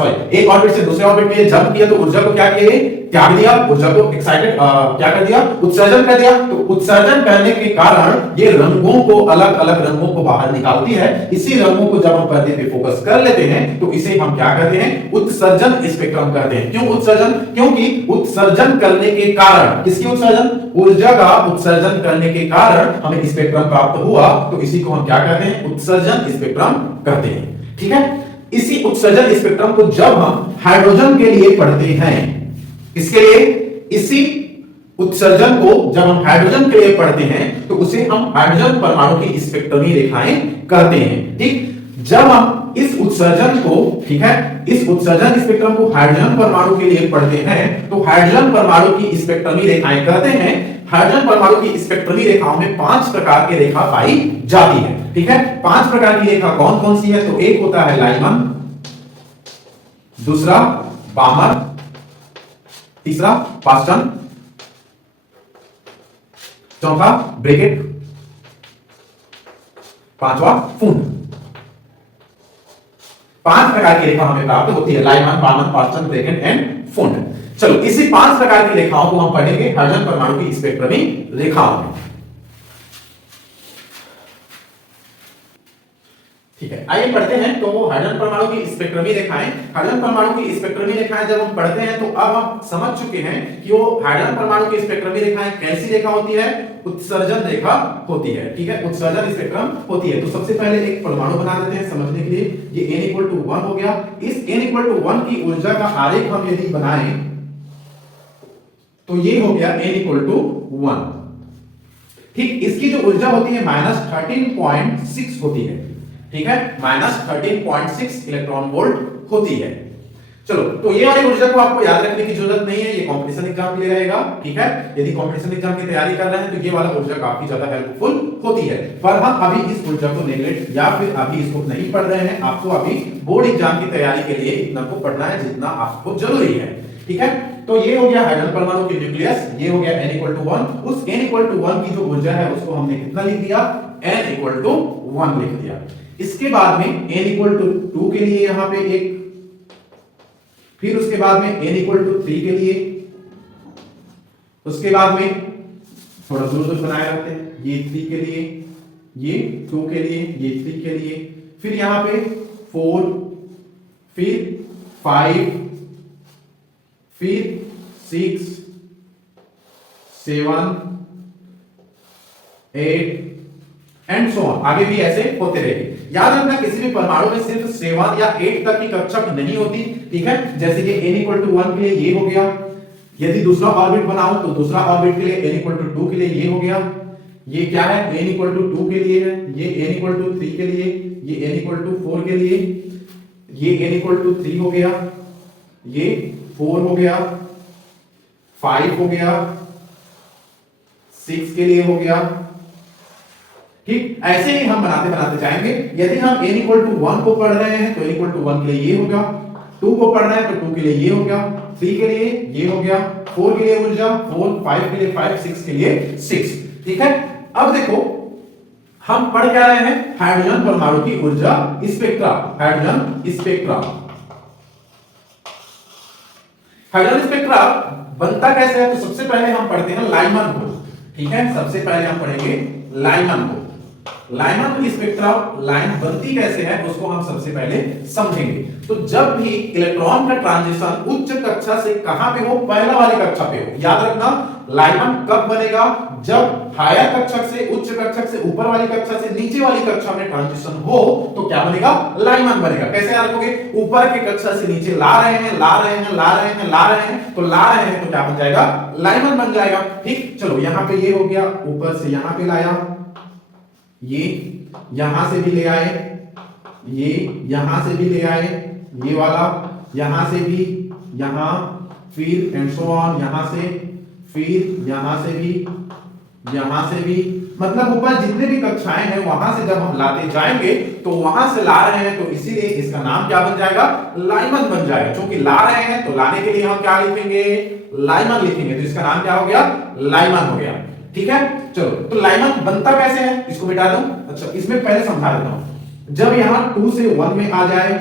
Sorry एक orbit से दूसरे ऑर्बिट में जंप किया तो ऊर्जा को क्या किया, त्याग दिया, ऊर्जा को एक्साइटेड क्या कर दिया, उत्सर्जन कर दिया। तो उत्सर्जन करने के कारण ये रंगों को, अलग अलग रंगों को बाहर निकालती है। इसी रंगों को जब हम पर्दे पे फोकस कर लेते हैं तो इसे हम क्या करते हैं, उत्सर्जन स्पेक्ट्रम करते हैं। क्यों उत्सर्जन, क्योंकि उत्सर्जन करने के कारण, किसकी उत्सर्जन, ऊर्जा का उत्सर्जन करने के कारण हमें स्पेक्ट्रम प्राप्त हुआ, तो इसी को हम क्या कहते हैं, उत्सर्जन स्पेक्ट्रम कहते हैं। ठीक है, इसी उत्सर्जन स्पेक्ट्रम को जब हम हाइड्रोजन के लिए पढ़ते हैं, इसके लिए इसी उत्सर्जन को जब हम हाइड्रोजन के लिए पढ़ते हैं तो उसे हम हाइड्रोजन परमाणु की स्पेक्ट्रमी रेखाएं करते हैं। ठीक, जब हम इस उत्सर्जन को, ठीक है, इस उत्सर्जन स्पेक्ट्रम को हाइड्रोजन परमाणु के लिए पढ़ते हैं तो हाइड्रोजन परमाणु की स्पेक्ट्रमी रेखाएं करते हैं। हाइड्रोजन परमाणु की स्पेक्ट्रमी रेखाओं में 5 प्रकार की रेखा पाई जाती है। ठीक है, 5 प्रकार की रेखा कौन कौन सी है, तो एक होता है लाइमन, दूसरा बामर, तीसरा पास्टन, चौथा ब्रैकेट, पांचवा फूंड। 5 प्रकार की रेखा हमें प्राप्त होती है, Lyman, Balmer, Paschen, Brackett and Pfund. चलो इसी 5 प्रकार की रेखाओं को हम पढ़ेंगे हाइड्रोजन परमाणु की स्पेक्ट्रमी रेखाओं में। ठीक है, आइए पढ़ते हैं। तो हाइड्रोजन परमाणु की स्पेक्ट्रमी रेखाएं, हाइड्रोजन परमाणु की स्पेक्ट्रमी रेखाएं जब हम पढ़ते हैं तो अब हम समझ चुके हैं कि वो हाइड्रोजन परमाणु की स्पेक्ट्रमी रेखाएं कैसी रेखा होती है, उत्सर्जन रेखा होती है। ठीक है, उत्सर्जन स्पेक्ट्रम होती है। तो सबसे पहले एक परमाणु बना देते हैं समझने के लिए। ये n=1 हो गया। इस n=1 की ऊर्जा का आरेख हम यदि बनाएं तो ये हो गया n=1। ठीक, इसकी जो ऊर्जा होती है -13.6 होती है। ठीक है, -13.6 इलेक्ट्रॉन वोल्ट होती है। चलो, तो ये वाली ऊर्जा को आपको याद रखने की जरूरत नहीं है, ये कंपटीशन एग्जाम के लिए रहेगा। ठीक है, यदि कंपटीशन एग्जाम की तैयारी कर रहे हैं तो ये वाला ऊर्जा काफी ज्यादा हेल्पफुल होती है। पर हम अभी इस ऊर्जा को नेगलेक्ट या फिर अभी इसको नहीं पढ़ रहे हैं। आपको अभी बोर्ड एग्जाम की तैयारी के लिए इतना को पढ़ना है जितना आपको जरूरी है। ठीक है, तो ये हो गया हाइड्रोजन परमाणु की न्यूक्लियस, ये हो गया n=1। उस n=1 की जो ऊर्जा है उसको हमने कितना लिख दिया, n=1 लिख दिया। इसके बाद में n=2 के लिए यहां पे एक, फिर उसके बाद में n=3 के लिए, उसके बाद में थोड़ा दूर दूर बनाए रखते हैं, ये 3 के लिए, ये 2 के लिए, ये 3 के लिए, फिर यहां पे 4, फिर 5, फिर 6, 7, 8 एंड सो ऑन, आगे भी ऐसे होते रहेंगे। याद रखना किसी भी परमाणु में सिर्फ 7 या 8 तक की कक्षक नहीं होती। ठीक है, जैसे कि n=1 के लिए ये हो गया। यदि दूसरा ऑर्बिट बनाऊं तो दूसरा ऑर्बिट के लिए n=2 के लिए ये हो गया। ये क्या है, n=2 के लिए है, ये n=3 के लिए, ये n=4 के लिए, ये n=3 हो गया, ये 4 हो गया, 5 हो गया, 6 के लिए हो गया। ठीक, ऐसे ही हम बनाते बनाते जाएंगे। यदि हम n=1 को पढ़ रहे हैं तो n=1 के लिए ये होगा, 2 को पढ़ रहे हैं तो 2 के लिए ये होगा, 3 के लिए ये हो गया, 4 के लिए ऊर्जा 4, 5 के लिए 5, 6 के लिए 6। ठीक है, अब देखो हम पढ़ क्या रहे हैं, हाइड्रोजन परमाणु की ऊर्जा spectra, hydrogen spectra. Hydrogen spectra बनता कैसे है, तो सबसे पहले हम पढ़ते हैं लाइमन को। ठीक है, सबसे पहले हम पढ़ेंगे लाइमन को। लाइमन स्पेक्ट्रा लाइन बनती कैसे है उसको हम सबसे पहले समझेंगे। तो जब भी इलेक्ट्रॉन का ट्रांजिशन उच्च कक्षा से कहां पे हो, पहला वाली कक्षा पे हो। याद रखना लाइमन कब बनेगा, जब हायर कक्षक से, उच्च कक्षक से ऊपर वाली कक्षा से नीचे वाली कक्षा में ट्रांजिशन हो तो क्या बनेगा, लाइमन बनेगा। कैसे याद रखोगे, ऊपर की कक्षा से नीचे ला रहे हैं, ला रहे हैं, ला रहे हैं, ला रहे हैं, तो ला रहे हैं तो क्या बन जाएगा, लाइमन बन जाएगा। ठीक, चलो यहां पे ये हो गया, ऊपर से यहां पे लाया, ये यहां से भी ले आए, ये यहां से भी ले आए, ये वाला यहां से भी, यहां, फिर एंड सो ऑन, यहां से, फिर यहां से भी, यहां से भी, मतलब ऊपर जितने भी कक्षाएं हैं वहां से जब हम लाते जाएंगे तो वहां से ला रहे हैं, तो इसीलिए इसका नाम क्या बन जाएगा, लाइमन बन जाएगा। क्योंकि ला रहे हैं तो लाने के लिए हम क्या लिखेंगे, लाइमन लिखेंगे, तो इसका नाम क्या हो गया, लाइमन हो गया। ठीक है, चलो तो लाइमन बनता कैसे है इसको मिटा दूं। अच्छा, इसमें पहले समझा देता हूं। जब यहां 2 से 1 में आ जाए,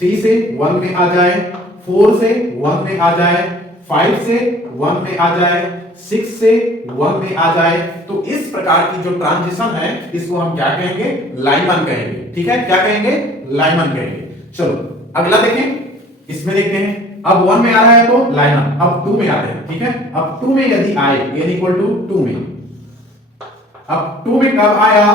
3 से 1 में आ जाए, 4 से 1 में आ जाए, 5 से 1 में आ जाए, 6 से 1 में आ जाए। तो इस प्रकार की जो ट्रांजिशन है इसको हम क्या कहेंगे? लाइमन कहेंगे। ठीक है, क्या कहेंगे? लाइमन कहेंगे। चलो अगला देखें, इसमें देखते हैं। अब 1 में आ रहा है तो लाइमन। अब 2 में आते हैं। ठीक है, अब 2 में यदि आए n इक्वल टू 2 में, अब 2 में कब आया?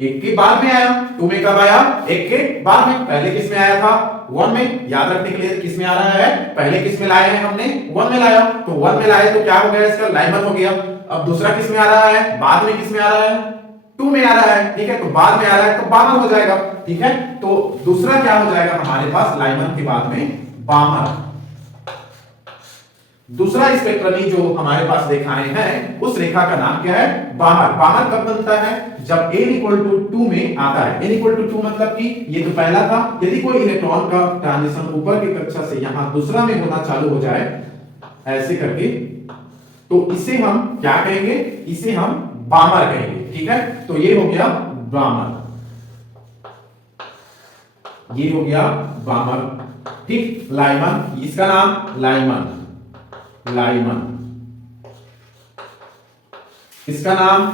1 के बाद में आया। 2 में कब आया? 1 के बाद में। पहले किस में आया था? 1 में। याद रखने के लिए किस में आ रहा है? पहले किस में लाए हैं हमने? 1 में लाया। तो 1 में लाए तो क्या हो गया? इसका लाइमन हो गया। अब दूसरा किस में आ रहा है? बाद में किस में आ रहा है? 2 में आ रहा है। ठीक है, तो बाद में आ रहा है तो बामर हो जाएगा। ठीक है, तो दूसरा क्या हो जाएगा हमारे पास? लाइमन के बाद में बामर। दूसरा स्पेक्ट्रमी जो हमारे पास रेखाएं हैं उस रेखा का नाम क्या है? बामर। बामर कब बनता है? जब n इक्वल टू 2 में आता है। n इक्वल टू 2 मतलब कि ये तो पहला था, यदि कोई इलेक्ट्रॉन का ट्रांजिशन ऊपर की कक्षा से यहां दूसरा में होना चालू हो जाए ऐसे करके, तो इसे हम क्या कहेंगे? इसे हम बामर कहेंगे। ठीक है, तो ये हो गया बामर, ये हो गया बामर। ठीक, लाइमन, इसका नाम लाइमन, लाइमन, इसका नाम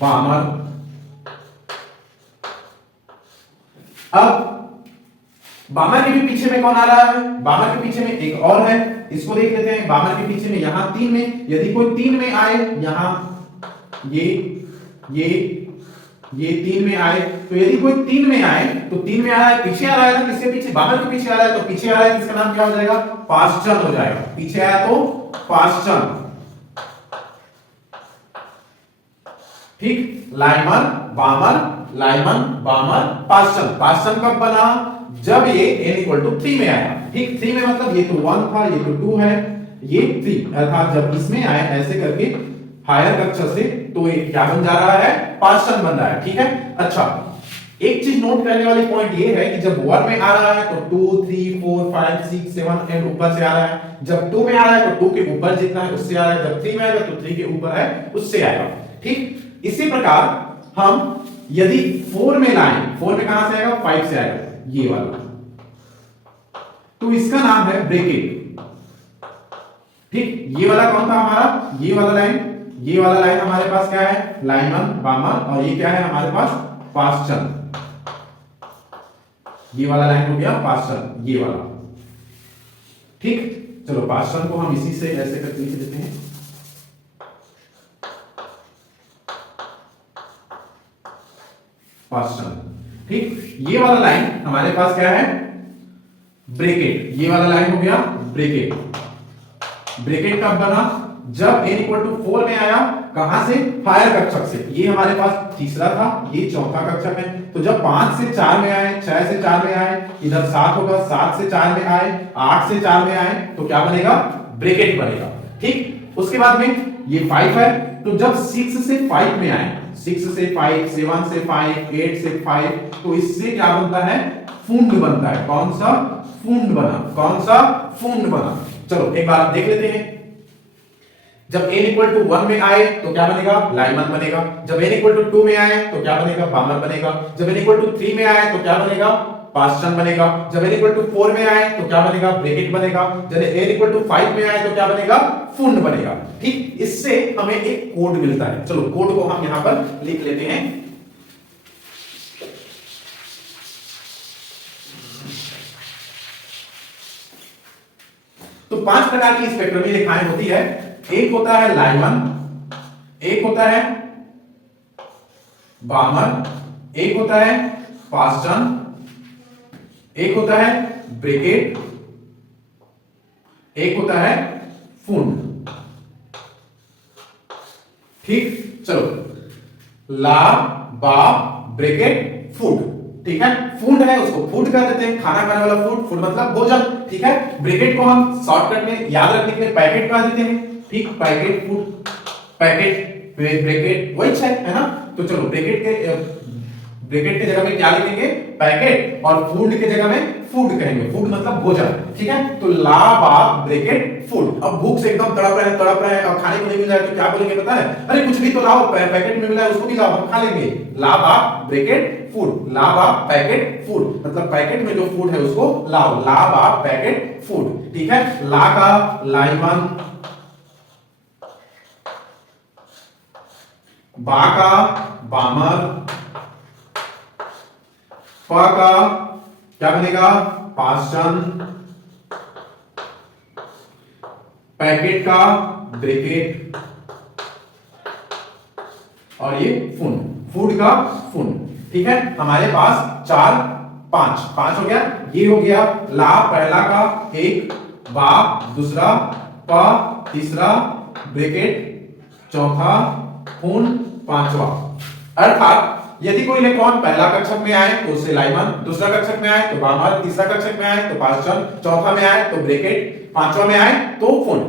बामर। अब बामर के भी पीछे में कौन आ रहा है? बामर के पीछे में एक और है, इसको देख लेते हैं। बामर के पीछे में यहां 3 में, यदि कोई 3 में आए, यहां ये 3 में आए, तो यदि कोई 3 में आए तो 3 में आ रहा है, पीछे आ रहा है ना, किसके पीछे? बामर के पीछे आ रहा है, तो पीछे आ रहा है इसका नाम क्या हो जाएगा? पास्चन हो जाएगा। पीछे आया तो पास्चन। ठीक, लाइमन, बामर, लाइमन, बामर, पास्चन। पास्चन कब बना? जब ये n इक्वल टू 3 में आया। ठीक, 3 में मतलब ये तो 1 था, ये तो 2 है, ये 3 अर्थात जब इसमें आए ऐसे करके हायर कक्षा से, तो ये क्या बन जा रहा है? पास्चन बन रहा है। ठीक है, अच्छा एक चीज नोट करने वाली पॉइंट ये है कि जब 1 में आ रहा है तो 2 3 4 5 6 7 8 ऊपर से आ रहा है। जब 2 में आ रहा है तो 2 के ऊपर जितना है उससे आ रहा है। जब 3 में आएगा तो 3 के ऊपर है उससे आएगा। ठीक, इसी प्रकार हम यदि 4 में लाएं, 4 में कहां से आएगा? 5 से आएगा, ये वाला, तो इसका नाम है ब्रैकेट। ठीक, ये वाला कौन था हमारा? ये वाला लाइन, ये वाला लाइन हमारे पास क्या है? लाइमन, बामर, और ये क्या है हमारे पास? पास्चन। ये वाला लाइन हो गया पास्चन, ये वाला। ठीक, चलो पास्चन को हम इसी से ऐसे करके लिख देते हैं। पास्चन। ठीक, ये वाला लाइन हमारे पास क्या है? ब्रैकेट। ये वाला लाइन हो गया ब्रैकेट। ब्रैकेट कब बना? जब n इक्वल टू 4 में आया। कहां से? हायर कक्षक से। ये हमारे पास तीसरा था, ये चौथा कक्षक है। तो जब 5 से 4 में आए, 6 से 4 में आए, इधर 7 होगा, 7 से 4 में आए, 8 से 4 में आए, तो क्या बनेगा? ब्रैकेट बनेगा। ठीक, उसके बाद में ये 5 है, तो जब 6 से 5 में आए, 6 से 5, 7 से 5, 8 से 5, तो इससे क्या बनता है? फूंड बनता है। कौन सा? फूंड बना। कौन सा? फूंड बना। चलो एक बार देख लेते हैं। जब n इक्वल टू 1 में आए तो क्या बनेगा? लाइमन बनेगा। जब n इक्वल टू 2 में आए तो क्या बनेगा? बामर बनेगा। जब n इक्वल टू 3 में आए तो क्या बनेगा? पास्चन बनेगा। जब n इक्वल टू 4 में आए तो क्या बनेगा? ब्रैकेट बनेगा। जब n इक्वल टू 5 में आए तो क्या बनेगा? फुंड बनेगा। ठीक, इससे हमें एक कोड मिलता है। चलो कोड को हम यहां पर लिख लेते हैं। तो 5 प्रकार की स्पेक्ट्रमी रेखाएं होती है। एक होता है लाइमन, एक होता है बामर, एक होता है पास्चन, एक होता है ब्रैकेट, एक होता है फुंड। ठीक, चलो ला, बा, ब्रैकेट, फूड। ठीक है, फूड है उसको फूड कह देते हैं, खाना खाने वाला फूड। फूड मतलब भोजन। ठीक है, ब्रैकेट को हम शॉर्टकट में याद रखने के लिए पैकेट कह देते हैं। ठीक, पैकेट फूड, पैकेट ब्रैकेट वही है ना। तो चलो ब्रैकेट के ब्रैकेट की जगह में क्या लिखेंगे, पैकेट, और फूड की जगह में फूड कहेंगे, फूड मतलब भोजन, ठीक है। तो ला बाप ब्रैकेट फूड। अब भूख से एकदम तड़प रहे हैं और खाने को नहीं मिल रहा है तो क्या बोलेंगे पता है, अरे कुछ भी तो लाओ, पैकेट में मिला है उसको भी लाओ, हम खा लेंगे। ला बाप ब्रैकेट फूड, ला बाप पैकेट फूड, मतलब पैकेट में जो फूड है उसको लाओ, ला बाप पैकेट फूड, ठीक है। ला का लाइमन, बा का बामर, प का क्या बनेगा, पाचन, पैकेट का ब्रैकेट, और ये फूड, फूड का फूड, ठीक है। हमारे पास चार पांच हो गया। ये हो गया ला पहला का एक, बा दूसरा, प तीसरा, ब्रैकेट चौथा, खून पांचवा। अर्थात यदि कोई इलेक्ट्रॉन पहला कक्षक में आए तो उसे लाइमन, दूसरा कक्षक में आए तो बामर, तीसरा कक्षक में आए तो पाचन, चौथा में आए तो ब्रैकेट, पांचवा में आए तो खून।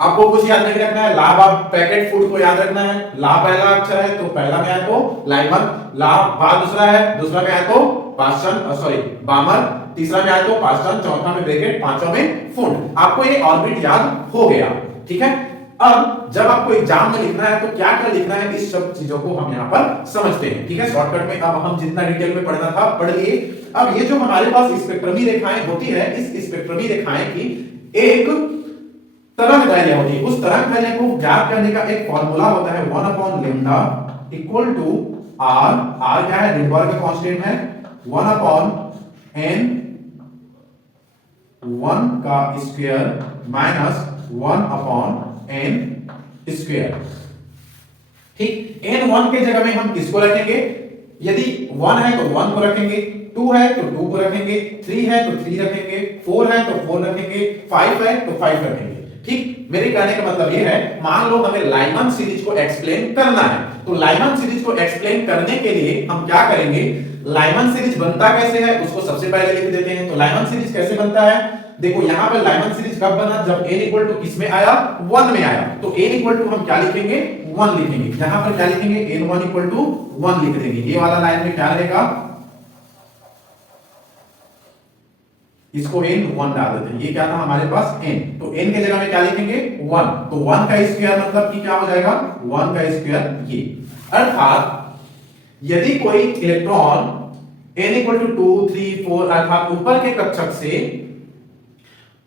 आपको कुछ याद नहीं रखना है, ला बा पैकेट फूड को याद रखना है। ला पहला अक्षर है तो पहला में आए तो लाइमन, ला बा दूसरा है, दूसरा में आए तो पाचन, सॉरी बामर, तीसरा में आए तो पाचन, चौथा में ब्रैकेट, पांचवा में फूड। आपको ये ऑर्बिट याद हो गया, ठीक है। अब जब आपको एग्जाम में लिखना है तो क्या क्या लिखना है, इस सब चीजों को हम यहाँ पर समझते हैं, ठीक है। शॉर्टकट में अब हम जितना डिटेल में पढ़ना था पढ़ लिए। अब ये जो हमारे पास स्पेक्ट्रमी रेखाएं होती है, इस स्पेक्ट्रमी रेखाएं की एक तरंग दैर्घ्य होती है। उस तरंग दैर्घ्य को ज्ञात करने का एक फॉर्मूला होता है 1/λ इक्वल टू आर। आर क्या है, रिडबर्ग का कांस्टेंट है, 1/n 1 का स्क्वायर माइनस 1/n स्क्वायर, ठीक। n1 के जगह में हम किसको रखेंगे, यदि 1 है तो 1 को रखेंगे, 2 है तो 2 को रखेंगे, 3 है तो 3 रखेंगे, 4 है तो 4 रखेंगे, 5 है तो 5 रखेंगे, ठीक। मेरे कहने का मतलब ये है, मान लो हमें लाइमन सीरीज को एक्सप्लेन करना है, तो लाइमन सीरीज को एक्सप्लेन करने के लिए हम क्या करेंगे, लाइमन सीरीज बनता कैसे है उसको सबसे पहले लिख देते हैं। तो लाइमन सीरीज कैसे बनता है, देखो यहां पर लाइमन सीरीज कब बना, जब n इक्वल टू किस में आया, 1 में आया। तो n इक्वल टू हम क्या लिखेंगे, 1 लिखेंगे। यहां पर क्या लिखेंगे, n1 इक्वल टू 1 लिख देंगे। ये वाला लाइन में क्या रहेगा, इसको n1 डाल देते हैं। ये क्या था हमारे पास n, तो n के जगह में क्या लिखेंगे 1, तो 1 का स्क्वायर मतलब कि क्या हो जाएगा, 1 का स्क्वायर ये। अर्थात यदि कोई इलेक्ट्रॉन n इक्वल टू 2 3 4 अर्थात ऊपर के कक्षक से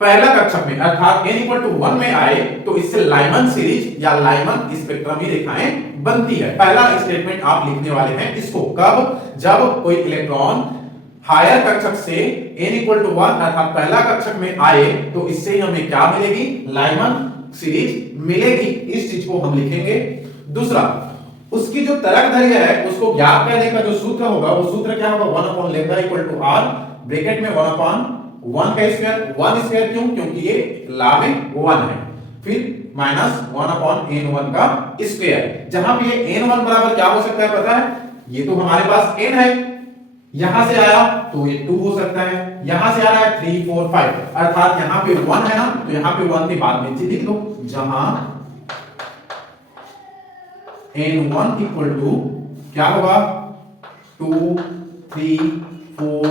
पहला कक्षक में अर्थात n इक्वल टू 1 में आए तो इससे लाइमन सीरीज या लाइमन स्पेक्ट्रमी रेखाएं बनती है। पहला स्टेटमेंट आप लिखने वाले हैं इसको कब, जब कोई इलेक्ट्रॉन हायर कक्षक से n इक्वल टू 1 अर्थात पहला कक्षक में आए तो इससे हमें क्या मिलेगी, लाइमन सीरीज मिलेगी। इस चीज को हम लिखेंगे। दूसरा, उसकी जो तरंग दैर्घ्य है उसको ज्ञात करने का जो सूत्र होगा वो सूत्र क्या होगा, 1/λ इक्वल टू r ब्रैकेट में 1/1 का स्क्वायर, 1 स्क्वायर क्यों, क्योंकि ये ला में 1 है, फिर माइनस 1/n1 का स्क्वायर। जहां पे ये n1 बराबर क्या हो सकता है पता है, ये तो हमारे पास n है, यहां से आया तो ये 2 हो सकता है, यहां से आ रहा है 3 4 5 अर्थात यहां पे 1 है ना, तो यहां पे 1 के बाद में लिख लो, जहां n1 इक्वल टू क्या होगा 2 3 4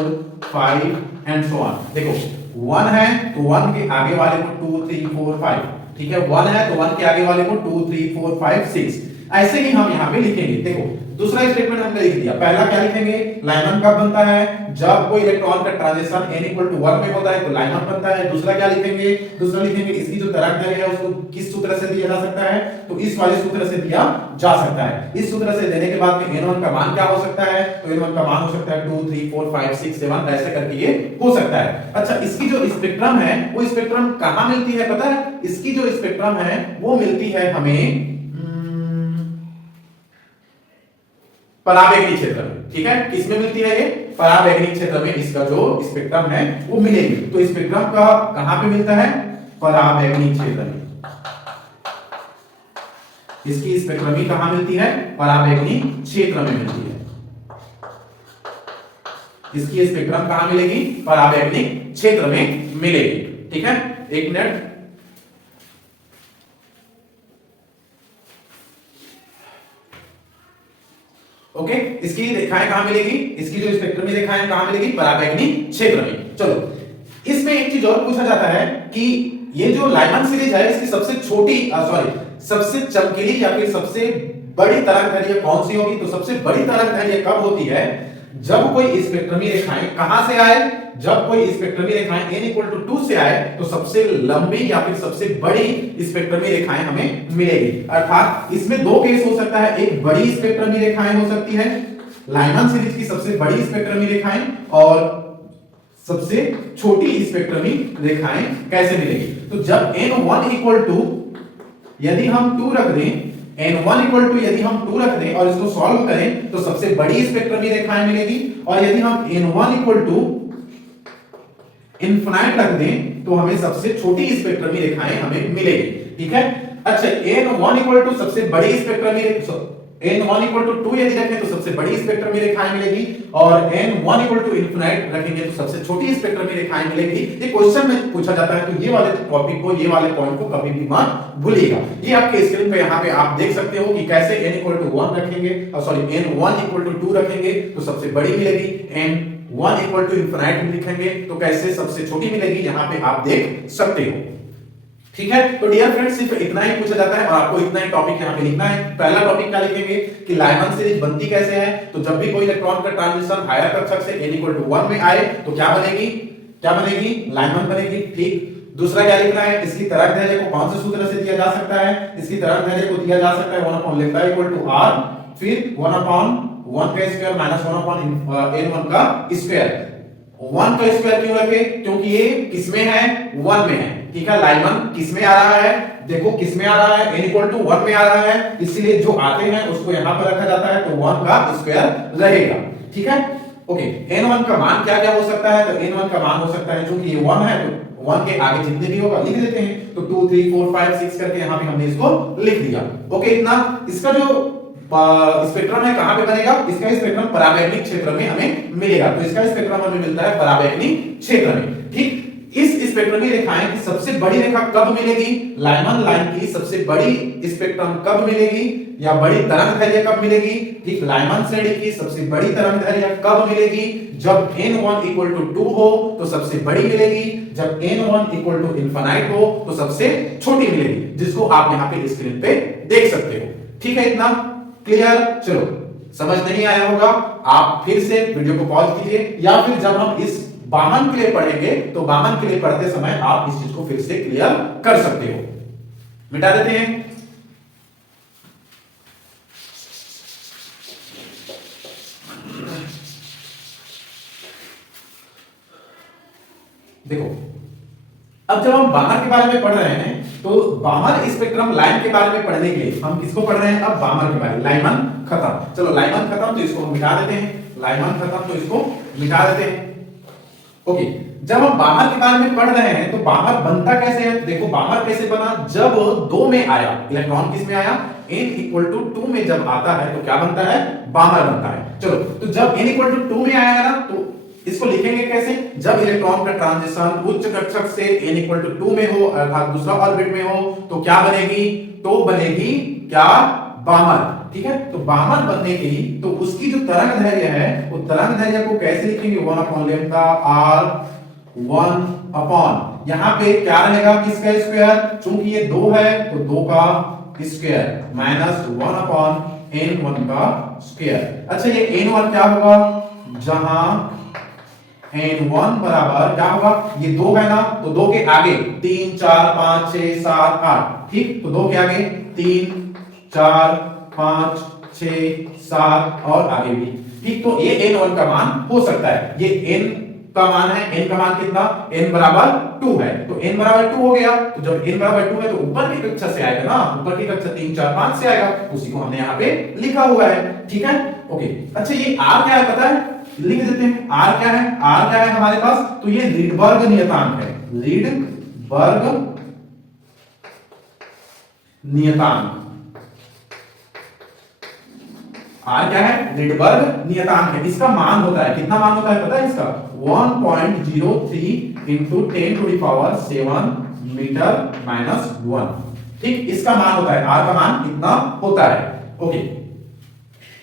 5 एंड सो ऑन। देखो 1 है तो 1 के आगे वाले को 2 3 4 5, ठीक है। 1 है तो 1 के आगे वाले को 2 3 4 5 6, ऐसे ही हम यहां पे लिखेंगे। देखो दूसरा स्टेटमेंट हमने लिख दिया। पहला क्या लिखेंगे, लाइमन कब बनता है, जब कोई इलेक्ट्रॉन का ट्रांजिशन n इक्वल टू 1 में होता है तो लाइमन बनता है। दूसरा क्या लिखेंगे, दूसरा लिखेंगे इसकी जो तरंग दैर्घ्य है उसको किस सूत्र से दिया जा सकता है, तो इस वाले सूत्र से दिया जा सकता है। इस सूत्र से देने के बाद में n1 का मान क्या हो सकता है, तो n1 का मान हो सकता है 2 3 4 5 6 7 ऐसे करके ये हो सकता है। अच्छा, इसकी जो स्पेक्ट्रम है वो स्पेक्ट्रम कहां मिलती है पता है, इसकी जो स्पेक्ट्रम है वो मिलती है हमें पराबैंगनी क्षेत्र में, ठीक है। किसमें मिलती है ये, पराबैंगनी क्षेत्र में इसका जो स्पेक्ट्रम है वो मिलेगी। तो स्पेक्ट्रम का कहां पे मिलता है, पराबैंगनी क्षेत्र में। इसकी स्पेक्ट्रमी कहां मिलती है, पराबैंगनी क्षेत्र में मिलती है। इसकी स्पेक्ट्रम कहां मिलेगी, पराबैंगनी क्षेत्र में मिलेगी, ठीक है। एक मिनट, ओके, इसकी रेखाएं कहां मिलेगी, इसकी जो स्पेक्ट्रम की रेखाएं कहां मिलेगी, पराबैंगनी क्षेत्र में। चलो इसमें एक चीज और पूछा जाता है कि ये जो लाइमन सीरीज है इसकी सबसे छोटी सबसे चमकीली या फिर सबसे बड़ी तरंगदैर्घ्य कौन सी होगी। तो सबसे बड़ी तरंगदैर्घ्य कब होती है, जब कोई स्पेक्ट्रमी रेखाएं कहां से आए, जब कोई स्पेक्ट्रमी रेखाएं n = 2 से आए तो सबसे लंबी या फिर सबसे बड़ी स्पेक्ट्रमी रेखाएं हमें मिलेगी। अर्थात इसमें दो केस हो सकता है, एक बड़ी स्पेक्ट्रमी रेखाएं हो सकती है, लाइमन सीरीज की सबसे बड़ी स्पेक्ट्रमी रेखाएं, और सबसे छोटी स्पेक्ट्रमी रेखाएं कैसे मिलेगी। तो जब n1 = यदि हम 2 रख दें, n1 = यदि हम 2 रख दें और इसको सॉल्व करें तो सबसे बड़ी स्पेक्ट्रमी रेखाएं मिलेगी, और यदि हम n1 = इनफिनाइट रख दें तो हमें सबसे छोटी स्पेक्ट्रमी रेखाएं हमें मिलेगी। ठीक है, अच्छा n1 = सबसे बड़ी स्पेक्ट्रमी n1 = 2 यदि रखें तो सबसे बड़ी स्पेक्ट्रमी रेखाएं मिलेगी, और n1 = इनफिनाइट रखेंगे तो सबसे छोटी स्पेक्ट्रमी रेखाएं मिलेगी। ये क्वेश्चन में पूछा जाता है, तो ये वाले टॉपिक को, ये वाले पॉइंट को कभी भी मत भूलिएगा। ये आपके स्क्रीन पे यहाँ पे आप देख सकते हो कि कैसे n = 1 रखेंगे, n1 = 2 रखेंगे तो सबसे बड़ी मिलेगी, n1 = इनफिनाइट में लिखेंगे तो कैसे सबसे छोटी मिलेगी, यहाँ पे आप देख सकते हो। ठीक है, तो डियर फ्रेंड्स सिर्फ इतना ही पूछा जाता है और आपको इतना ही टॉपिक यहाँ पे लिखना है। पहला टॉपिक क्या लिखेंगे कि लाइमन सीरीज बनती कैसे है। तो जब भी कोई इलेक्ट्रॉन का ट्रांजिशन हायर कक्षक से n = 1 में आए तो क्या बनेगी, लाइमन बनेगी। ठीक, दूसरा क्या लिखना है, इसकी तरंगदैर्घ्य को कौन से सूत्र से दिया जा सकता है, इसकी तरंगदैर्घ्य को दिया जा सकता है 1/λ = r, फिर 1/1 का स्क्वायर माइनस 1/n1 का स्क्वायर। 1 का स्क्वायर क्यों रखे, क्योंकि ये किसमें है, 1 में है। ठीक है, लाइमन किसमें आ रहा है, देखो किसमें आ रहा है, n = 1 में आ रहा है, इसलिए जो आते हैं उसको यहां पर रखा जाता है, तो 1 का स्क्वायर रहेगा। ठीक है, ओके, n1 का मान क्या क्या हो सकता है, तो n1 का मान हो सकता है, क्योंकि ये 1 है तो 1 के आगे जितने भी होगा लिख देते हैं, तो 2 3 4 5 6 करके यहां पे हमने इसको लिख दिया। ओके, इतना। इसका जो स्पेक्ट्रम है कहां पे बनेगा, इसका स्पेक्ट्रम पराबैंगनी क्षेत्र में हमें मिलेगा, तो इसका स्पेक्ट्रम हमें मिलता है पराबैंगनी क्षेत्र में। ठीक, इस स्पेक्ट्रमी रेखाएं की सबसे बड़ी रेखा कब मिलेगी, लाइमन लाइन की सबसे बड़ी स्पेक्ट्रम कब मिलेगी, या बड़ी तरंगदैर्घ्य कब मिलेगी। ठीक, लाइमन श्रेणी की सबसे बड़ी तरंगदैर्घ्य कब मिलेगी, जब n1 = 2 हो तो सबसे बड़ी मिलेगी, जब n1 = इनफिनाइट हो तो सबसे छोटी मिलेगी, जिसको आप यहाँ पे स्क्रीन पे देख सकते हो। ठीक है, इतना क्लियर। चलो, समझ नहीं आया होगा आप फिर से वीडियो को पॉज कीजिए, या फिर जब हम इस बामन के लिए पढ़ेंगे तो बामन के लिए पढ़ते समय आप इस चीज को फिर से क्लियर कर सकते हो। मिटा देते हैं। देखो, अब जब हम बामर के बारे में पढ़ रहे हैं तो बामर स्पेक्ट्रम लाइन के बारे में पढ़ने के लिए हम किसको पढ़ रहे हैं, अब बामर के बारे में। लाइमन खत्म, चलो लाइमन खत्म तो इसको हम मिटा देते हैं, लाइमन खत्म तो इसको मिटा देते हैं। ओके, जब हम बामर के बारे में पढ़ रहे हैं तो बामर बनता कैसे है, देखो बामर कैसे बना, जब 2 में आया, इलेक्ट्रॉन किस में आया, n = 2 में जब आता है तो क्या बनता है, बामर बनता है। चलो, तो जब n = 2 में आया ना तो इसको लिखेंगे कैसे, जब इलेक्ट्रॉन का ट्रांजिशन उच्च कक्षक से n = 2 में हो, अर्थात दूसरा ऑर्बिट में हो, तो क्या बनेगी, तो बनेगी क्या, बामर। ठीक है, तो बामर बनने की तो उसकी जो तरंगदैर्घ्य है वो तरंगदैर्घ्य को कैसे लिखेंगे, 1/λ r 1 यहां पे क्या रहेगा, किसका स्क्वायर, चूंकि ये 2 है तो 2 का स्क्वायर माइनस 1/n1 का स्क्वायर। अच्छा, ये n1 क्या होगा, जहां n1 बराबर क्या होगा, ये 2 है ना, तो 2 के आगे 3 4 5 6 7 8। ठीक, तो 2 के आगे 3 4 5 6 7 और आगे भी। ठीक, तो ये n1 का मान हो सकता है, ये n का मान है, n का मान कितना, n बराबर 2 है, तो n बराबर 2 हो गया, तो जब n बराबर 2 है तो ऊपर की कक्षा से आएगा ना, ऊपर की कक्षा 3 4 5 से आएगा, उसी को हमने यहाँ पे लिखा हुआ है। ठीक है, ओके। अच्छा, ये r क्या है पता है, लिख देते हैं, r क्या है, r क्या है हमारे पास, तो ये रीडबर्ग नियतांक है, रीडबर्ग नियतांक। R क्या है, रीडबर्ग नियतांक है, इसका मान होता है, कितना मान होता है पता है इसका, 1.03 × 10⁻⁷ मीटर-1। ठीक, इसका मान होता है, R का मान कितना होता है। ओके,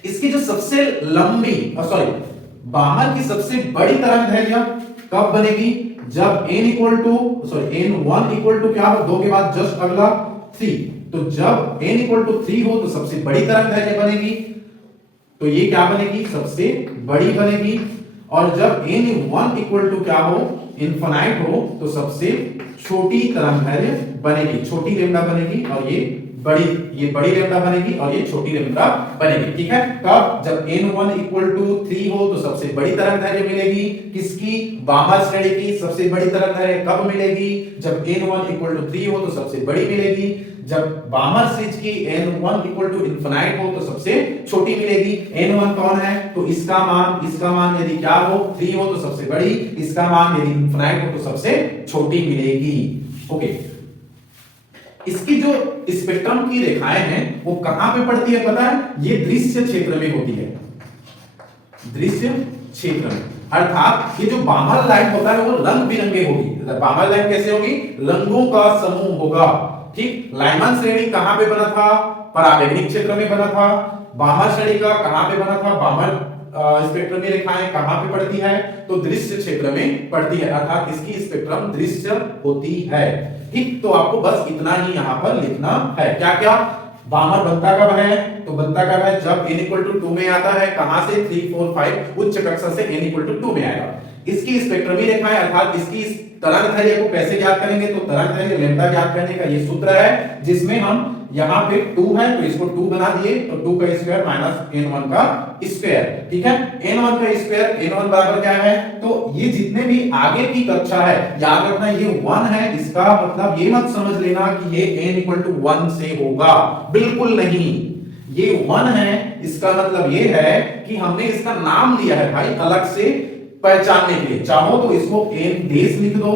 इसकी जो सबसे लंबी सॉरी बाहर की सबसे बड़ी तरंगदैर्घ्य कब बनेगी, जब n equal to sorry n1 equal to क्या हो, 2 के बाद जस्ट अगला 3, तो जब n इक्वल टू 3 हो तो सबसे बड़ी तरंगदैर्घ्य बनेगी, तो ये क्या बनेगी, सबसे बड़ी बनेगी। और जब n1 इक्वल टू क्या हो, इनफिनाइट हो, तो सबसे छोटी तरंगदैर्घ्य बनेगी, छोटी लैम्डा बनेगी, और ये बड़ी लैम्डा बनेगी और ये छोटी लैम्डा बनेगी। ठीक है, कब, जब n1 इक्वल टू 3 हो तो सबसे बड़ी तरंगदैर्घ्य मिलेगी, किसकी, बाहर श्रेणी की सबसे बड़ी तरंगदैर्घ्य कब मिलेगी, जब n1 इक्वल टू 3 हो तो सबसे बड़ी मिलेगी, जब बाहर स्विच की n1 इक्वल टू इनफिनाइट हो तो सबसे छोटी मिलेगी। n1 कौन है, तो इसका मान यदि क्या हो, 3 हो तो सबसे बड़ी, इसका मान यदि इनफिनाइट हो तो सबसे छोटी मिलेगी। ओके, इसकी जो स्पेक्ट्रम की रेखाएं हैं वो कहां पे पड़ती है पता है, ये दृश्य क्षेत्र में होती है, दृश्य क्षेत्र में, अर्थात ये जो बामर लाइन होता है वो रंग बिरंगे होगी। बामर लाइन कैसे होगी, रंगों का समूह होगा। ठीक, लाइमन श्रेणी कहां पे बना था, पराबैंगनिक क्षेत्र में बना था। बामर श्रेणी का कहां पे बना था, बामर स्पेक्ट्रम की रेखाएं कहां पे पड़ती है, तो दृश्य क्षेत्र में पड़ती है, अर्थात इसकी स्पेक्ट्रम दृश्य होती है। ठीक, तो आपको बस इतना ही यहां पर लिखना है। क्या क्या, बामर बनता कब है, तो बनता कब है, जब n इक्वल टू 2 में आता है, कहां से, 3 4 5 उच्च कक्षा से n इक्वल टू 2 में आएगा। इसकी स्पेक्ट्रमी रेखाएं अर्थात इसकी तरंगदैर्घ्य को कैसे ज्ञात करेंगे, तो तरंगदैर्घ्य लैम्डा ज्ञात करने का ये सूत्र है, जिसमें हम यहाँ पे 2 है तो इसको 2 बना दिए, तो 2 का स्क्वायर माइनस n1 का स्क्वायर। ठीक है, n1 का स्क्वायर, n1 बराबर क्या है, तो ये जितने भी आगे की कक्षा है, याद रखना ये 1 है, इसका मतलब ये मत समझ लेना कि ये n इक्वल टू 1 से होगा, बिल्कुल नहीं, ये 1 है, इसका मतलब ये है कि हमने इसका नाम लिया है भाई अलग से पहचानने के लिए। चाहो तो इसको n डेज लिख दो,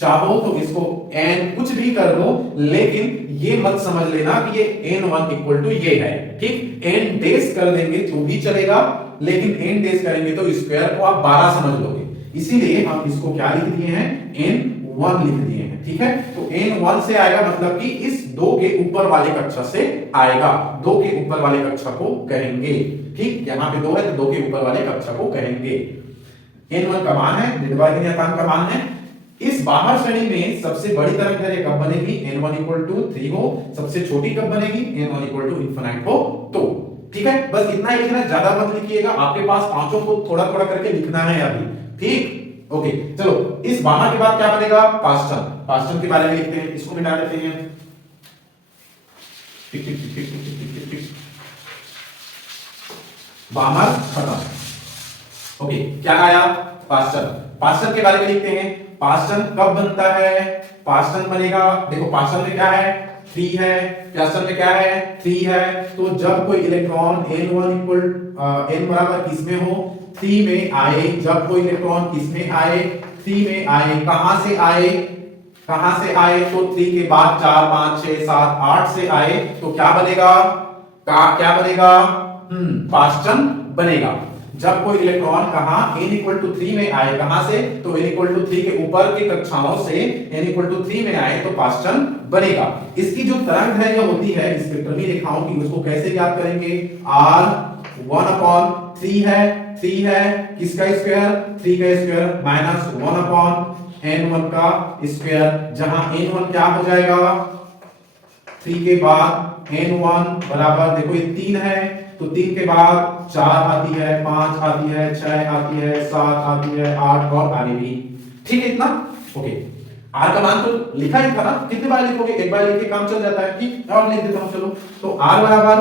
चाहो तो इसको n कुछ भी कर दो, लेकिन ये मत समझ लेना कि ये n1 इक्वल टू ये है। ठीक, n डेज कर देंगे तो भी चलेगा, लेकिन n डेज करेंगे तो स्क्वायर को आप 12 समझ लोगे, इसीलिए हम इसको क्या लिख दिए हैं, n1 लिख दिए हैं। ठीक है, तो n1 से आएगा, मतलब कि इस 2 के ऊपर वाले कक्षा से आएगा, 2 के ऊपर वाले कक्षा को कहेंगे। ठीक, यहाँ पे 2 है तो 2 के ऊपर वाले कक्षा को कहेंगे। n1 का मान है, निर्वाचन नियतांक का मान है। इस बाहर श्रेणी में सबसे बड़ी तरंगदैर्घ्य कब बनेगी, n1 इक्वल टू 3 हो, सबसे छोटी कब बनेगी, n1 इक्वल टू इनफिनाइट हो तो। ठीक है, बस इतना ही लिखना, ज्यादा मत लिखिएगा, आपके पास पांचों को थोड़ा थोड़ा करके लिखना है अभी। ठीक, ओके, चलो इस बाहर के बाद क्या बनेगा, पास्टन, पास्टन के बारे में लिखते हैं, इसको मिटा देते हैं। टिक टिक टिक टिक टिक टिक टिक, बाहर खत्म। ओके, क्या आया, पास्टन, पास्टन के बारे में लिखते हैं। पास्टन कब बनता है, पास्टन बनेगा, देखो पास्टन में क्या है, 3 है, पास्टन में क्या है, 3 है, तो जब कोई इलेक्ट्रॉन n1 इक्वल n बराबर किसमें हो, 3 में आए, जब कोई इलेक्ट्रॉन किसमें आए, 3 में आए, कहां से आए, कहां से आए, तो 3 के बाद 4 5 6 7 8 से आए, तो क्या बनेगा, क्या बनेगा, पास्टन बनेगा। जब कोई इलेक्ट्रॉन कहां n इक्वल टू 3 में आए, कहां से, तो n इक्वल टू 3 के ऊपर की कक्षाओं से n इक्वल टू 3 में आए तो पास्टन बनेगा। इसकी जो तरंगदैर्घ्य होती है स्पेक्ट्रमी रेखाओं की, उसको कैसे ज्ञात करेंगे, r 1/3 है, 3 है, किसका स्क्वायर, 3 का स्क्वायर माइनस 1/n1 का स्क्वायर, जहां n1 क्या हो जाएगा, 3 के बाद n1 बराबर, देखो ये 3 है तो 3 के बाद 4 आती है, 5 आती है, 6 आती है, 7 आती है, 8 और आगे भी। ठीक है, इतना ओके। r का मान तो लिखा ही था ना, कितनी बार लिखोगे, एक बार लिख के काम चल जाता है। ठीक, और लिख देता हूं, चलो, तो r बराबर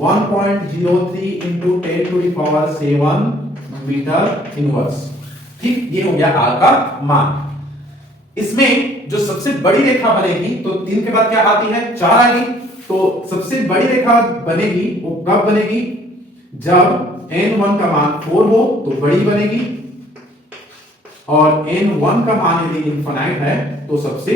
1.03 into 10 to the power 7 metre inverse. ठीक, ये हो गया r का मान। इसमें जो सबसे बड़ी रेखा बनेगी, तो 3 के बाद क्या आती है, 4 आएगी, तो सबसे बड़ी रेखा बनेगी वो कब बनेगी, जब n1 का मान 4 हो तो बड़ी बनेगी, और n1 का मान यदि इनफाइनाइट है तो सबसे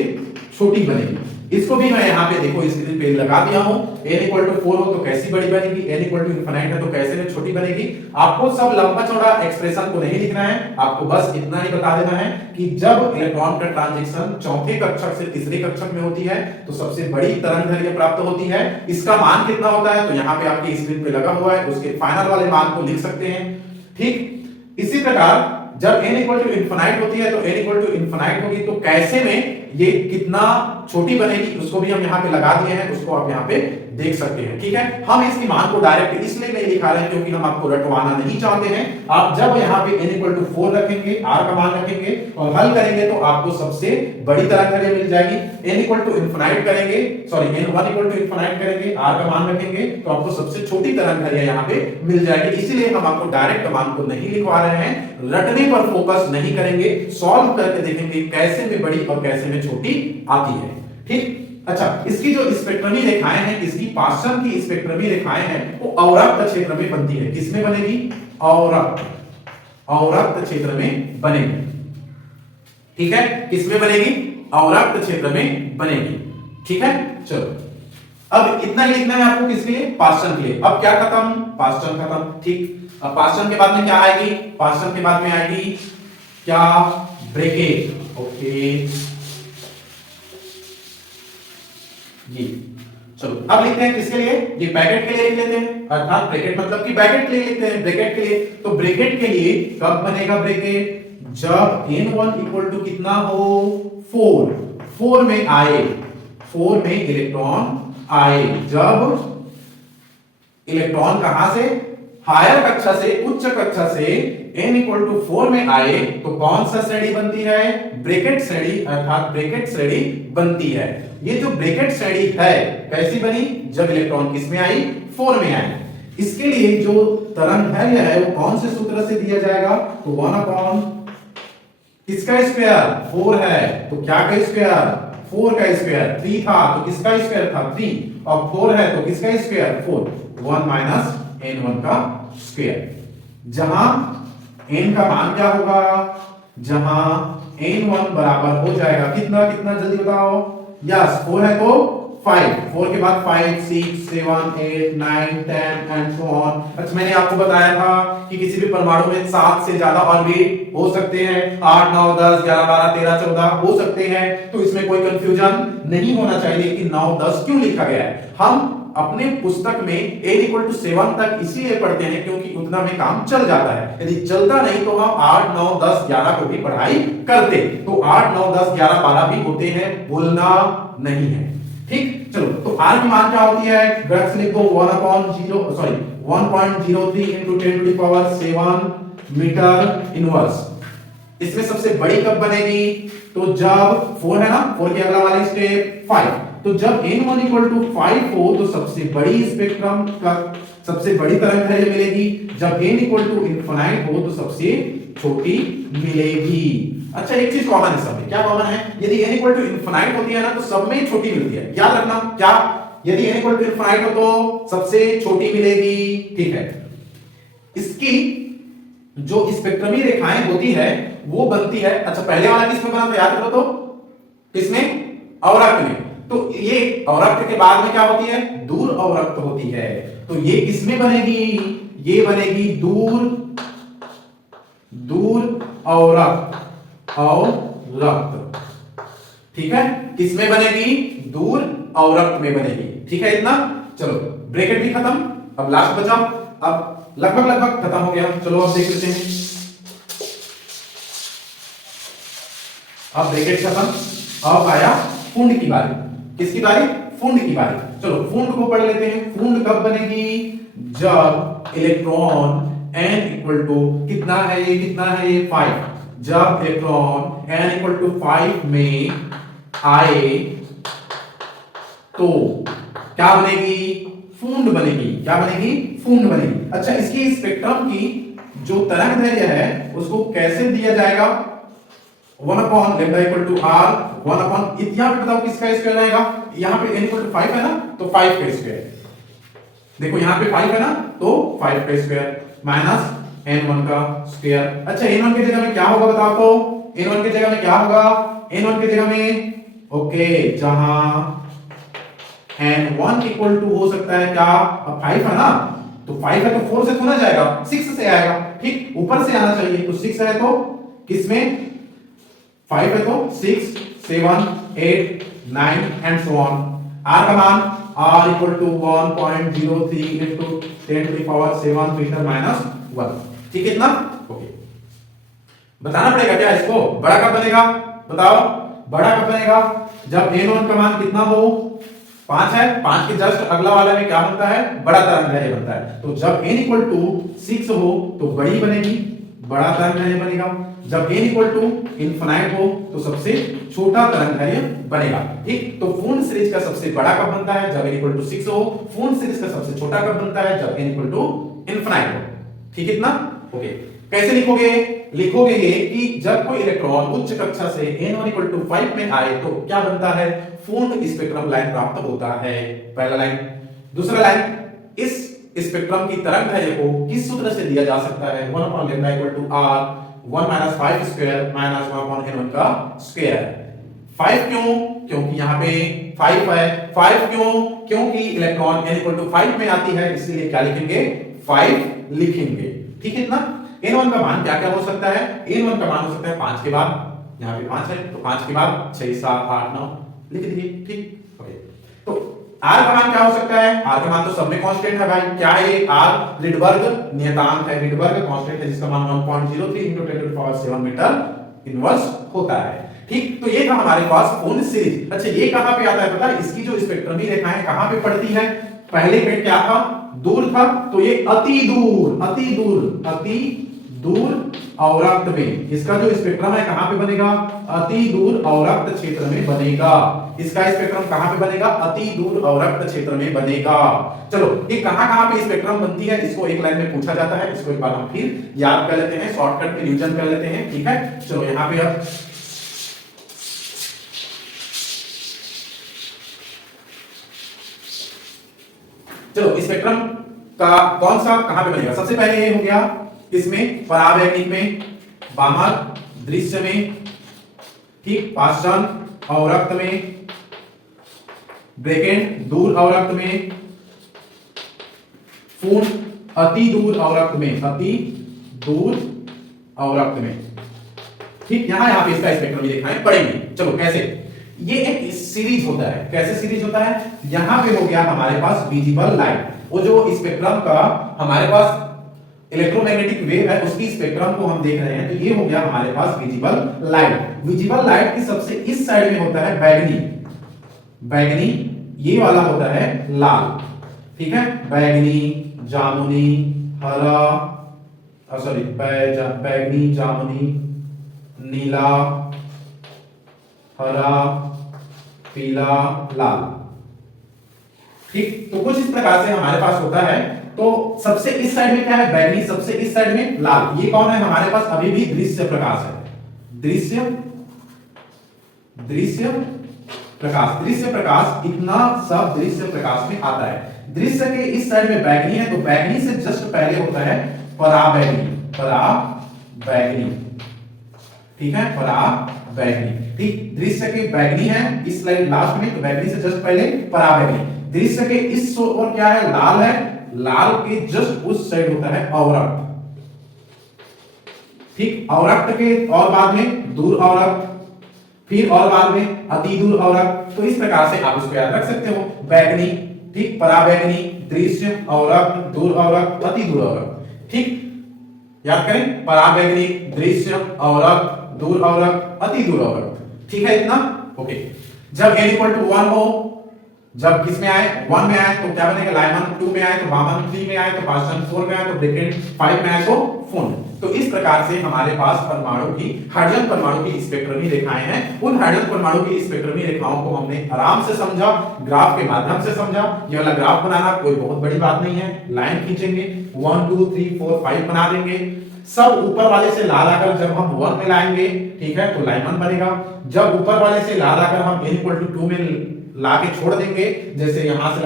छोटी बनेगी। इसको भी मैं यहाँ पे देखो स्क्रीन पे लगा दिया हूं। n इक्वल टू 4 हो तो कैसी बड़ी बनेगी, n इक्वल टू इनफाइनाइट है तो कैसे में छोटी बनेगी। आपको सब लंबा चौड़ा एक्सप्रेशन को नहीं लिखना है, आपको बस इतना ही बता देना है कि जब इलेक्ट्रॉन का ट्रांजिशन चौथे कक्षक से तीसरे कक्षक में होती है तो सबसे बड़ी तरंगदैर्घ्य प्राप्त होती है। इसका मान कितना होता है तो यहाँ पे आपकी स्क्रीन पे लगा हुआ है, उसके फाइनल वाले मान को लिख सकते हैं। ठीक, इसी प्रकार जब n इक्वल टू इनफाइनाइट होती है तो n इक्वल टू इनफाइनाइट होगी तो कैसे में ये कितना छोटी बनेगी उसको भी हम यहाँ पे लगा दिए हैं, उसको आप यहाँ पे देख सकते हैं। ठीक है, हम इसकी मान को डायरेक्ट इसलिए नहीं लिखा रहे हैं क्योंकि हम आपको रटवाना नहीं चाहते हैं। आप जब यहाँ पे n इक्वल टू 4 रखेंगे, r का मान रखेंगे और हल करेंगे तो आपको सबसे बड़ी तरंगदैर्घ्य मिल जाएगी। n इक्वल टू इनफाइनाइट करेंगे, sorry n1 equal to infinite करेंगे, r का मान रखेंगे तो आपको सबसे छोटी तरंगदैर्घ्य यहाँ पे मिल जाएगी। इसीलिए हम आपको डायरेक्ट मान को नहीं लिखवा रहे हैं, रटने पर फोकस नहीं करेंगे, सॉल्व करके देखेंगे कैसे में बड़ी और कैसे में छोटी आती है। ठीक, अच्छा, इसकी जो स्पेक्ट्रमी रेखाएं हैं, इसकी पार्श्व की स्पेक्ट्रमी रेखाएं हैं वो अवरक्त क्षेत्र में बनती है। किसमें बनेगी? अवरक्त क्षेत्र में बनेगी। ठीक है, किसमें बनेगी? अवरक्त क्षेत्र में बनेगी। ठीक है, चलो अब इतना ही लिखना है आपको, किसके लिए? पार्श्व के लिए। अब क्या खत्म? पार्श्व खत्म। ठीक, अब पार्श्व के बाद में क्या आएगी? पार्श्व के बाद में आएगी क्या? ब्रैकेट। ओके जी, चलो अब लिखते हैं किसके लिए? ये ब्रैकेट के लिए लिख लेते हैं, अर्थात ब्रैकेट मतलब कि ब्रैकेट के लिए लिखते हैं, ब्रैकेट के लिए। तो ब्रैकेट के लिए कब बनेगा ब्रैकेट? जब n1 इक्वल टू कितना हो? 4, 4 में आए, 4 में इलेक्ट्रॉन आए। जब इलेक्ट्रॉन कहां से? हायर कक्षा से, उच्च कक्षा से n इक्वल टू 4 में आए तो कौन सा श्रेणी बनती है? ब्रैकेट श्रेणी, अर्थात ब्रैकेट श्रेणी बनती है। ये जो ब्रैकेट श्रेणी है कैसी बनी? जब इलेक्ट्रॉन किस में आई? 4 में आई। इसके लिए जो तरंगदैर्घ्य है वो कौन से सूत्र से दिया जाएगा? तो 1 अपॉन किसका स्क्वायर? 4 है तो क्या का स्क्वायर? 4 का स्क्वायर। 3 था तो किसका स्क्वायर था? 3, और 4 है तो किसका स्क्वायर? 4। 1 माइनस n1 का स्क्वायर। जहां n का मान क्या होगा? जहां n1 बराबर हो जाएगा कितना? कितना जल्दी बताओ? यस, 4 है तो 5, 4 के बाद 5, 6, 7, 8, 9, 10 एंड सो ऑन। अच्छा, मैंने आपको बताया था कि किसी भी परमाणु में 7 से ज्यादा ऑर्बिट हो सकते हैं, 8, 9, 10, 11, 12, 13, 14 हो सकते हैं, तो इसमें कोई कंफ्यूजन नहीं होना चाहिए कि 9, 10 क्यों लिखा गया है। हम अपने पुस्तक में n इक्वल टू 7 तक इसीलिए पढ़ते हैं क्योंकि उतना में काम चल जाता है। यदि चलता नहीं तो हम 8, 9, 10, 11 को भी पढ़ाई करते, तो 8, 9, 10, 11, 12 भी होते हैं, भूलना नहीं है। ठीक, चलो तो r की मान क्या होती है? ग्राफ से लिख दो 1.03 into 10 to the power 7 metre inverse. इसमें सबसे बड़ी कब बनेगी? तो जब 4 है ना, 4 के अगला वाला स्टेप 5, तो जब n1 इक्वल टू 5 हो तो सबसे बड़ी स्पेक्ट्रम का सबसे बड़ी तरंगदैर्घ्य मिलेगी। जब n इक्वल टू इनफाइनाइट हो तो सबसे छोटी मिलेगी। अच्छा, एक चीज कॉमन है सब में। क्या कॉमन है? यदि n इक्वल टू इनफाइनाइट होती है ना तो सब में छोटी मिलती है। याद रखना क्या? यदि n इक्वल टू इनफाइनाइट हो तो सबसे छोटी मिलेगी। ठीक है, इसकी जो स्पेक्ट्रमी रेखाएं होती है वो बनती है। अच्छा, पहले वाला किसमें बना था? याद करो तो, किसमें? अवरक्त में। तो ये अवरक्त के बाद में क्या होती है? दूर अवरक्त होती है। तो ये किसमें बनेगी? ये बनेगी दूर अवरक्त। ठीक है, किसमें बनेगी? दूर अवरक्त में बनेगी। ठीक है इतना। चलो ब्रैकेट भी खत्म, अब लास्ट बचा। अब लगभग खत्म हो गया। चलो अब देख लेते हैं। अब ब्रैकेट खत्म, अब आया फुंड की बारी। किसकी बारी? फुंड की बारी। चलो फुंड को पढ़ लेते हैं। फुंड कब बनेगी? जब इलेक्ट्रॉन n इक्वल टू कितना है? ये कितना है? ये 5। जब इलेक्ट्रॉन n इक्वल टू 5 में आए तो क्या बनेगी? फूंड बनेगी। क्या बनेगी? फूंड बनेगी। अच्छा, इसकी स्पेक्ट्रम की जो तरंगदैर्घ्य है उसको कैसे दिया जाएगा? 1 upon lambda equal to r, 1 upon यहाँ पे बताओ किसका स्क्वायर आएगा? यहाँ पे n इक्वल टू 5 है ना, तो 5 का स्क्वायर। देखो यहाँ पे 5 है ना, तो 5 का स्क्वायर माइनस n1 का स्क्वायर। अच्छा, n1 की जगह में क्या होगा बताओ तो? N1 की जगह में क्या होगा, N1 की जगह में ओके जहां N1 इक्वल टू हो सकता है क्या, अब 5 है ना, तो 5 है तो 4 से थोड़ा जाएगा, 6 से आएगा, ठीक ऊपर से आना चाहिए, तो 6 है तो किसमें 5 है तो 6 7 8 9 एंड सो ऑन। R का मान R equal to 1.03 into 10 to the power 7 metre minus 1, ठीक है इतना, ओके। बताना पड़ेगा क्या इसको, बड़ा कब बनेगा, बताओ बड़ा कब बनेगा, जब N1 का मान कितना हो 5 है, 5 के जस्ट अगला वाला में क्या बनता है, बड़ा तरंग बनता है, तो जब n इक्वल टू 6 हो तो बड़ी बनेगी, बड़ा तरंग बनेगा, जब n इक्वल टू इनफिनाइट हो तो सबसे छोटा तरंग बनेगा, ठीक। तो पूर्ण सीरीज का सबसे बड़ा कब बनता है, जब n इक्वल टू 6 हो, पूर्ण सीरीज का सबसे छोटा कब बनता है, जब n इक्वल टू इनफिनाइट हो, ठीक इतना, ओके। कैसे लिखोगे, लिखोगे ये कि जब कोई इलेक्ट्रॉन उच्च कक्षा से n1 इक्वल टू 5 में आए तो क्या बनता है, पूर्ण स्पेक्ट्रम लाइन प्राप्त होता है, पहला लाइन। दूसरा लाइन, इस स्पेक्ट्रम की तरंगदैर्घ्य को किस सूत्र से दिया जा सकता है, 1 upon lambda equal to r 1 minus 5 square minus 1 upon n1 का स्क्वायर। 5 क्यों, क्योंकि यहाँ पे 5 है, 5 क्यों, क्योंकि इलेक्ट्रॉन n इक्वल टू 5 में आती है, इसलिए क्या लिखेंगे 5 लिखेंगे, ठीक है इतना। n1 का मान क्या क्या हो सकता है, n1 का मान हो सकता है 5 के बाद, यहाँ पे 5 है तो 5 के बाद 6 7 8 9 लिख दीजिए, ठीक, ओके। तो r का मान क्या हो सकता है, r का मान तो सब में कांस्टेंट है भाई, क्या है ये r रिडबर्ग नियतांक है, रिडबर्ग कांस्टेंट है जिसका मान 1.03 into 10 to the power 7 metre inverse होता है, ठीक। तो ये था हमारे पास पूर्ण सीरीज। अच्छा ये कहां पे आता है पता है, इसकी जो स्पेक्ट्रमी रेखाएं कहां पे पड़ती है, पहले में क्या था, दूर था, तो ये अति दूर अति दूर अति दूर अवरक्त में, इसका जो स्पेक्ट्रम है कहां पे बनेगा, अति दूर अवरक्त क्षेत्र में बनेगा, इसका स्पेक्ट्रम कहां पे बनेगा, अति दूर अवरक्त क्षेत्र में बनेगा। चलो ये कहां पे स्पेक्ट्रम बनती है, इसको एक लाइन में पूछा जाता है, इसको एक बार हम फिर याद कर लेते हैं, शॉर्टकट में रिवीजन कर लेते हैं, ठीक है। चलो यहां पे अब चलो स्पेक्ट्रम का कौन सा कहां पे बनेगा, सबसे पहले ये हो गया इसमें परावैक्निक में, बाहर दृश्य में, ठीक, पाषाण अवरक्त में, ब्रैकेट दूर अवरक्त में, पूर्ण अति दूर अवरक्त में, अति दूर अवरक्त में, ठीक। यहां पे इसका स्पेक्ट्रम भी दिखाएं पड़ेंगे। चलो कैसे, ये एक सीरीज होता है, कैसे सीरीज होता है, यहां पे हो गया हमारे पास विजिबल लाइट, वो जो स्पेक्ट्रम का हमारे पास इलेक्ट्रोमैग्नेटिक वेव है उसकी स्पेक्ट्रम को हम देख रहे हैं, तो ये हो गया हमारे पास विजिबल लाइट। विजिबल लाइट की सबसे इस साइड में होता है बैगनी, बैगनी ये वाला होता है लाल, ठीक है, बैगनी जामुनी हरा, सॉरी बैगनी जामुनी नीला हरा पीला लाल, ठीक। तो कुछ इस प्रकार से हमारे पास होता है। तो सबसे इस साइड में क्या है, बैगनी, सबसे इस साइड में लाल, ये कौन है हमारे पास, अभी भी दृश्य प्रकाश है, दृश्य दृश्य प्रकाश, दृश्य प्रकाश, इतना सब दृश्य प्रकाश में आता है। दृश्य के इस साइड में बैगनी है, तो बैगनी से जस्ट पहले होता है पराबैगनी, पराबैगनी, ठीक है, पराबैगनी, ठीक। दृश्य के बैगनी है इस स्लाइड लास्ट में, तो बैगनी से जस्ट पहले पराबैगनी। दृश्य के इस और क्या है, लाल है, लाल के जस्ट उस साइड होता है अवरक्त, ठीक, अवरक्त के और बाद में दूर अवरक्त, फिर और बाद में अति दूर अवरक्त। तो इस प्रकार से आप इसको याद रख सकते हो, बैगनी, ठीक, पराबैगनी, दृश्य, अवरक्त, दूर अवरक्त, अति दूर अवरक्त, ठीक। याद करें, पराबैगनी, दृश्य, अवरक्त, दूर अवरक्त, अति दूर अवरक्त, ठीक है इतना, ओके। जब n इक्वल टू 1 हो, जब किस में आए 1 में आए तो क्या बनेगा, लाइमन 2 में आए तो बामन 3 में आए तो पाषाण 4 में आए तो ब्रैकेट 5 में आए तो फोन। तो इस प्रकार से हमारे पास परमाणु की, हाइड्रोजन परमाणु की स्पेक्ट्रमी रेखाएं हैं। उन हाइड्रोजन परमाणु की स्पेक्ट्रमी रेखाओं को हमने आराम से समझा, ग्राफ के माध्यम से समझा। ये वाला ग्राफ बनाना कोई बहुत बड़ी बात नहीं है, लाइन खींचेंगे 1 2 3 4 5 बना देंगे, सब ऊपर वाले से लाल आकर जब हम 1 में लाएंगे, ठीक है, तो लाइमन बनेगा। जब ऊपर वाले से लाल आकर हम n इक्वल टू 2 में लाके छोड़ देंगे, जैसे यहां से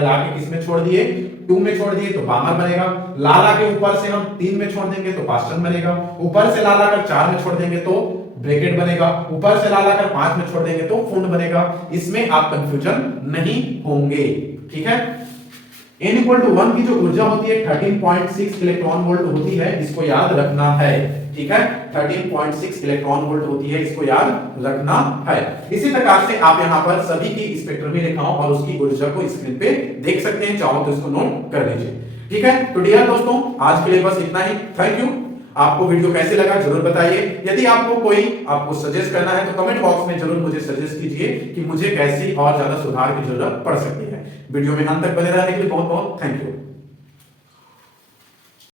लाके किस में छोड़ दिए, 2 में छोड़ दिए तो बामर बनेगा। लाल आके ऊपर से हम 3 में छोड़ देंगे तो पाषाण बनेगा। ऊपर से लाल आकर 4 में छोड़ देंगे तो ब्रैकेट बनेगा, ऊपर से लाकर 5 में छोड़ देंगे तो फुंड बनेगा। इसमें आप कंफ्यूजन नहीं होंगे, ठीक है। n इक्वल टू 1 की जो ऊर्जा होती है 13.6 इलेक्ट्रॉन वोल्ट होती है, इसको याद रखना है, ठीक है। 13.6 इलेक्ट्रॉन वोल्ट होती है, इसको याद रखना है। इसी प्रकार से आप यहां पर सभी की स्पेक्ट्रम भी लिखा और उसकी ऊर्जा को स्क्रीन पे देख सकते हैं, चाहो तो इसको नोट कर लीजिए, ठीक है। तो डियर दोस्तों, आज के लिए बस इतना ही। Thank you. आपको वीडियो कैसे लगा जरूर बताइए। यदि आपको सजेस्ट करना है तो कमेंट बॉक्स में जरूर मुझे सजेस्ट कीजिए कि मुझे कैसी और ज्यादा सुधार की जरूरत पड़ सकती है। वीडियो में अंत तक बने रहने के लिए बहुत बहुत थैंक यू।